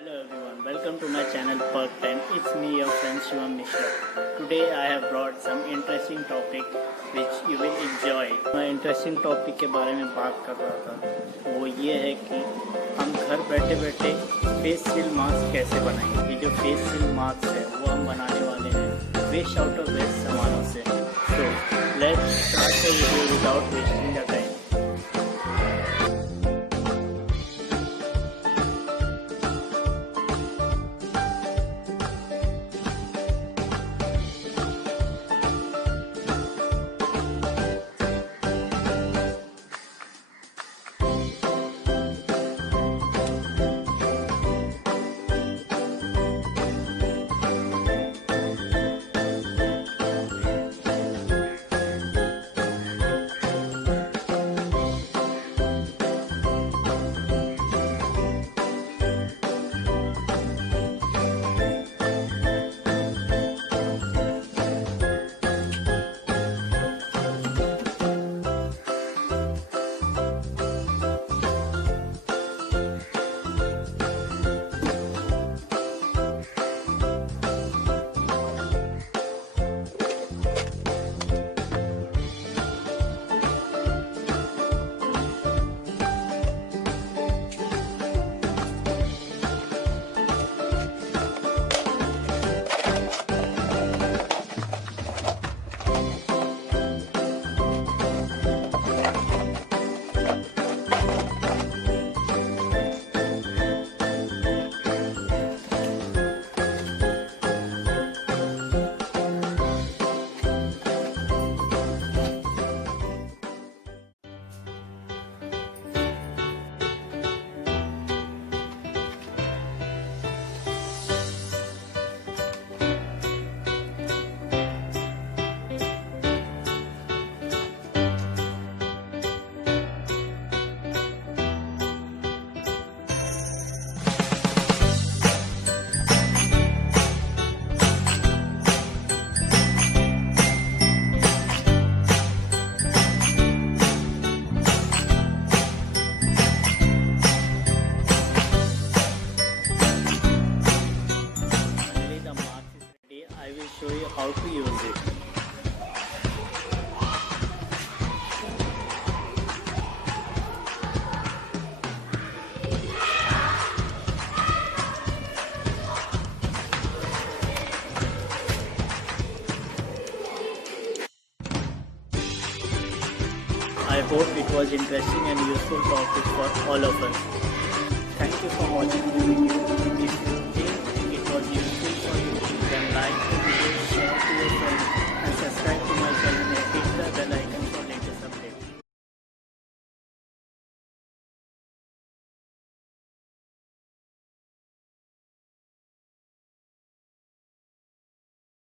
Hello everyone, welcome to my channel PERKTym. It's me, your friend Shivam Mishra. Today I have brought some interesting topic which you will enjoy. मैं interesting topic के बारे में बात कर रहा था, वो ये है कि हम घर बैठे बैठे फेस सील मास्क कैसे बनाएं। ये जो फेस सील मास्क है वो हम बनाने वाले हैं वेस्ट आउट ऑफ वेस्ट सामानों से। तो let's start the video without wasting the time. I will show you how to use it. I hope it was interesting and useful topic for all of us. Thank you for watching this video.